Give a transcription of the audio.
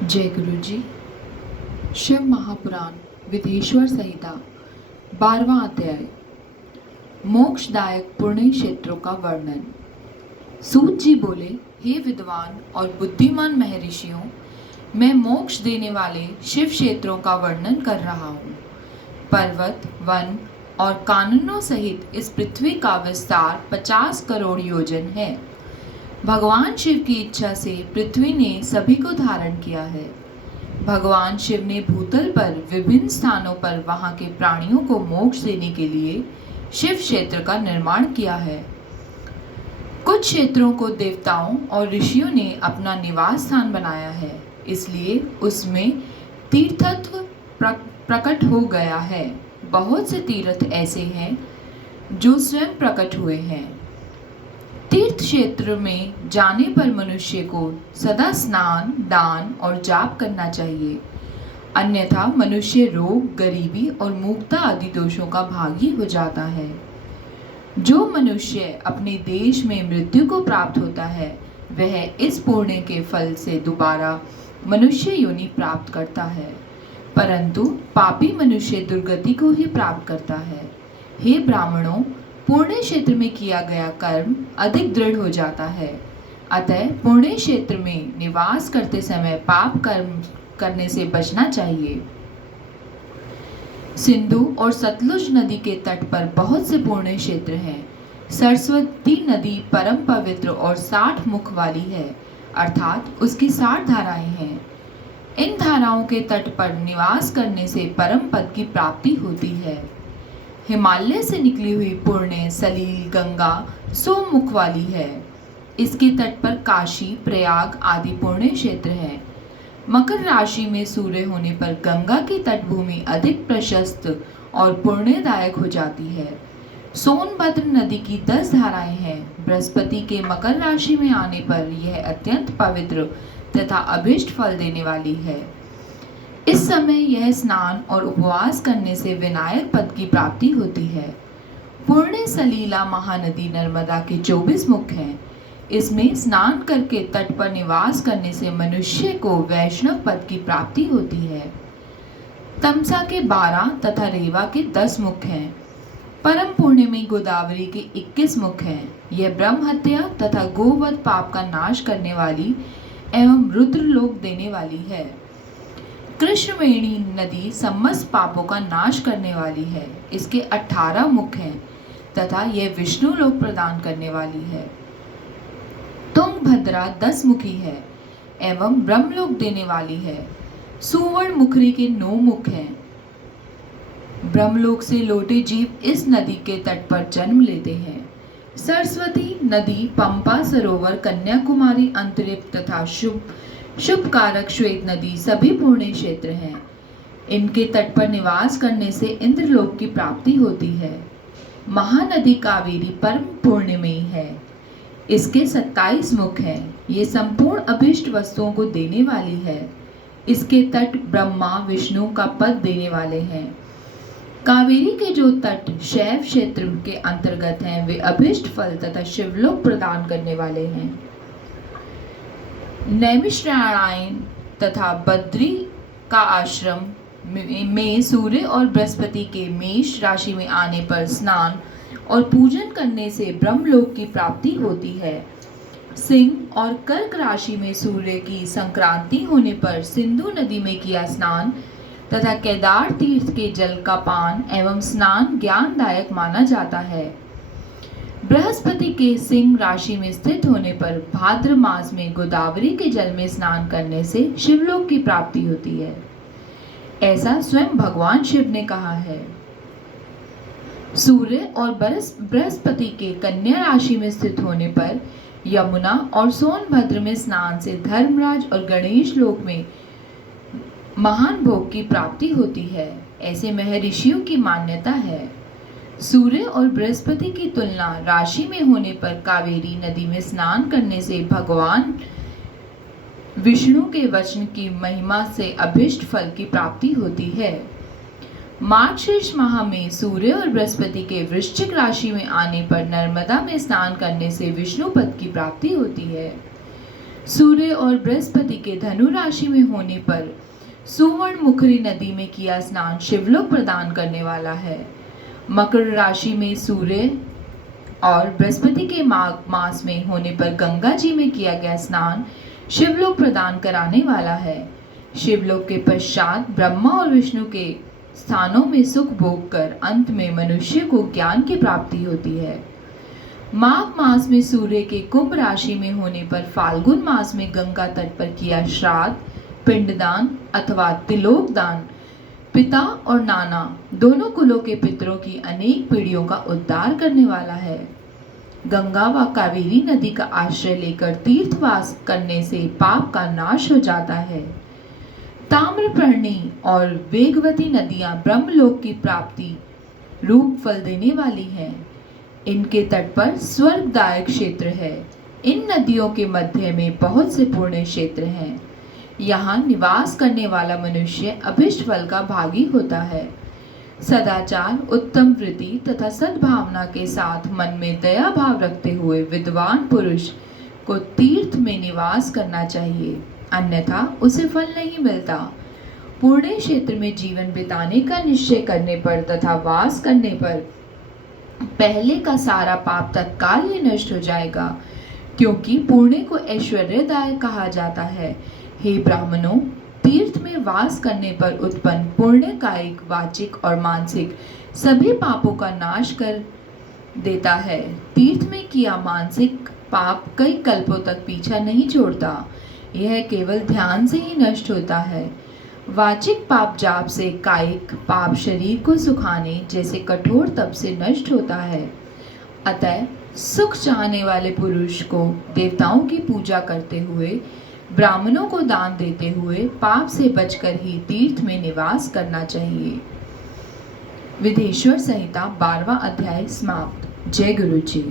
जय गुरु जी। शिव महापुराण विदेश्वर संहिता 12वां अध्याय मोक्षदायक पुण्य क्षेत्रों का वर्णन। सूत जी बोले, हे विद्वान और बुद्धिमान महर्षियों, मैं मोक्ष देने वाले शिव क्षेत्रों का वर्णन कर रहा हूँ। पर्वत, वन और काननों सहित इस पृथ्वी का विस्तार 50 करोड़ योजन है। भगवान शिव की इच्छा से पृथ्वी ने सभी को धारण किया है। भगवान शिव ने भूतल पर विभिन्न स्थानों पर वहां के प्राणियों को मोक्ष देने के लिए शिव क्षेत्र का निर्माण किया है। कुछ क्षेत्रों को देवताओं और ऋषियों ने अपना निवास स्थान बनाया है, इसलिए उसमें तीर्थत्व प्रकट हो गया है। बहुत से तीर्थ ऐसे हैं जो स्वयं प्रकट हुए हैं। तीर्थ क्षेत्र में जाने पर मनुष्य को सदा स्नान, दान और जाप करना चाहिए, अन्यथा मनुष्य रोग, गरीबी और मूर्खता आदि दोषों का भागी हो जाता है। जो मनुष्य अपने देश में मृत्यु को प्राप्त होता है, वह इस पुण्य के फल से दोबारा मनुष्य योनि प्राप्त करता है, परंतु पापी मनुष्य दुर्गति को ही प्राप्त करता है। हे ब्राह्मणों, पुण्य क्षेत्र में किया गया कर्म अधिक दृढ़ हो जाता है, अतः पुण्य क्षेत्र में निवास करते समय पाप कर्म करने से बचना चाहिए। सिंधु और सतलुज नदी के तट पर बहुत से पुण्य क्षेत्र हैं। सरस्वती नदी परम पवित्र और 60 मुख वाली है, अर्थात उसकी 60 धाराएं हैं। इन धाराओं के तट पर निवास करने से परम पद की प्राप्ति होती है। हिमालय से निकली हुई पुण्य सलील गंगा 100 मुख वाली है। इसके तट पर काशी, प्रयाग आदि पुण्य क्षेत्र हैं। मकर राशि में सूर्य होने पर गंगा की तटभूमि अधिक प्रशस्त और पुण्यदायक हो जाती है। सोनभद्र नदी की 10 धाराएं हैं। बृहस्पति के मकर राशि में आने पर यह अत्यंत पवित्र तथा अभीष्ट फल देने वाली है। इस समय यह स्नान और उपवास करने से विनायक पद की प्राप्ति होती है। पुण्य सलीला महानदी नर्मदा के 24 मुख हैं। इसमें स्नान करके तट पर निवास करने से मनुष्य को वैष्णव पद की प्राप्ति होती है। तमसा के 12 तथा रेवा के 10 मुख हैं। परम पुण्य में गोदावरी के 21 मुख हैं। यह ब्रह्म हत्या तथा गोवध पाप का नाश करने वाली एवं रुद्रलोक देने वाली है। कृष्णवेणी नदी समस्त पापों का नाश करने वाली है। इसके 18 मुख हैं तथा यह विष्णु लोक प्रदान करने वाली है। तुंगभद्रा 10 मुखी है एवं ब्रह्मलोक देने वाली है। सुवर्ण मुखरी के 9 मुख हैं। ब्रह्मलोक से लौटे जीव इस नदी के तट पर जन्म लेते हैं। सरस्वती नदी, पंपा सरोवर, कन्याकुमारी, अंतरिक्ष तथा शुभ कारक श्वेत नदी सभी पुण्य क्षेत्र हैं। इनके तट पर निवास करने से इंद्रलोक की प्राप्ति होती है। महानदी कावेरी परम पुण्यमयी है। इसके 27 मुख हैं। ये संपूर्ण अभीष्ट वस्तुओं को देने वाली है। इसके तट ब्रह्मा विष्णु का पद देने वाले हैं। कावेरी के जो तट शैव क्षेत्र के अंतर्गत हैं, वे अभीष्ट फल तथा शिवलोक प्रदान करने वाले हैं। नैमिषारण्य तथा बद्री का आश्रम में सूर्य और बृहस्पति के मेष राशि में आने पर स्नान और पूजन करने से ब्रह्मलोक की प्राप्ति होती है। सिंह और कर्क राशि में सूर्य की संक्रांति होने पर सिंधु नदी में किया स्नान तथा केदार तीर्थ के जल का पान एवं स्नान ज्ञानदायक माना जाता है। बृहस्पति के सिंह राशि में स्थित होने पर भाद्र मास में गोदावरी के जल में स्नान करने से शिवलोक की प्राप्ति होती है, ऐसा स्वयं भगवान शिव ने कहा है। सूर्य और बृहस्पति के कन्या राशि में स्थित होने पर यमुना और सोनभद्र में स्नान से धर्मराज और गणेश लोक में महान भोग की प्राप्ति होती है, ऐसे महर्षियों की मान्यता है। सूर्य और बृहस्पति की तुलना राशि में होने पर कावेरी नदी में स्नान करने से भगवान विष्णु के वचन की महिमा से अभीष्ट फल की प्राप्ति होती है। मार्गशीर्ष माह में सूर्य और बृहस्पति के वृश्चिक राशि में आने पर नर्मदा में स्नान करने से विष्णु पद की प्राप्ति होती है। सूर्य और बृहस्पति के धनु राशि में होने पर सुवर्ण मुखरी नदी में किया स्नान शिवलोक प्रदान करने वाला है। मकर राशि में सूर्य और बृहस्पति के माघ मास में होने पर गंगा जी में किया गया स्नान शिवलोक प्रदान कराने वाला है। शिवलोक के पश्चात ब्रह्मा और विष्णु के स्थानों में सुख भोग कर अंत में मनुष्य को ज्ञान की प्राप्ति होती है। माघ मास में सूर्य के कुंभ राशि में होने पर फाल्गुन मास में गंगा तट पर किया श्राद्ध, पिंडदान अथवा तिलोक दान पिता और नाना दोनों कुलों के पितरों की अनेक पीढ़ियों का उद्धार करने वाला है। गंगा व कावेरी नदी का आश्रय लेकर तीर्थवास करने से पाप का नाश हो जाता है। ताम्रपर्णी और वेगवती नदियां ब्रह्मलोक की प्राप्ति रूप फल देने वाली हैं। इनके तट पर स्वर्गदायक क्षेत्र है। इन नदियों के मध्य में बहुत से पुण्य क्षेत्र हैं। यहाँ निवास करने वाला मनुष्य अभिष्ट फल का भागी होता है। सदाचार, उत्तम वृत्ति तथा सद्भावना के साथ मन में दया भाव रखते हुए विद्वान पुरुष को तीर्थ में निवास करना चाहिए, अन्यथा उसे फल नहीं मिलता। पुण्य क्षेत्र में जीवन बिताने का निश्चय करने पर तथा वास करने पर पहले का सारा पाप तत्काल ही नष्ट हो जाएगा, क्योंकि पुण्य को ऐश्वर्यदायक कहा जाता है। हे ब्राह्मणों, तीर्थ में वास करने पर उत्पन्न पुण्य कायिक, वाचिक और मानसिक सभी पापों का नाश कर देता है। तीर्थ में किया मानसिक पाप कई कल्पों तक पीछा नहीं छोड़ता, यह केवल ध्यान से ही नष्ट होता है। वाचिक पाप जाप से, कायिक पाप शरीर को सुखाने जैसे कठोर तप से नष्ट होता है। अतः सुख चाहने वाले पुरुष को देवताओं की पूजा करते हुए, ब्राह्मणों को दान देते हुए पाप से बचकर ही तीर्थ में निवास करना चाहिए। विदेश्वर संहिता 12वां अध्याय समाप्त। जय गुरु जी।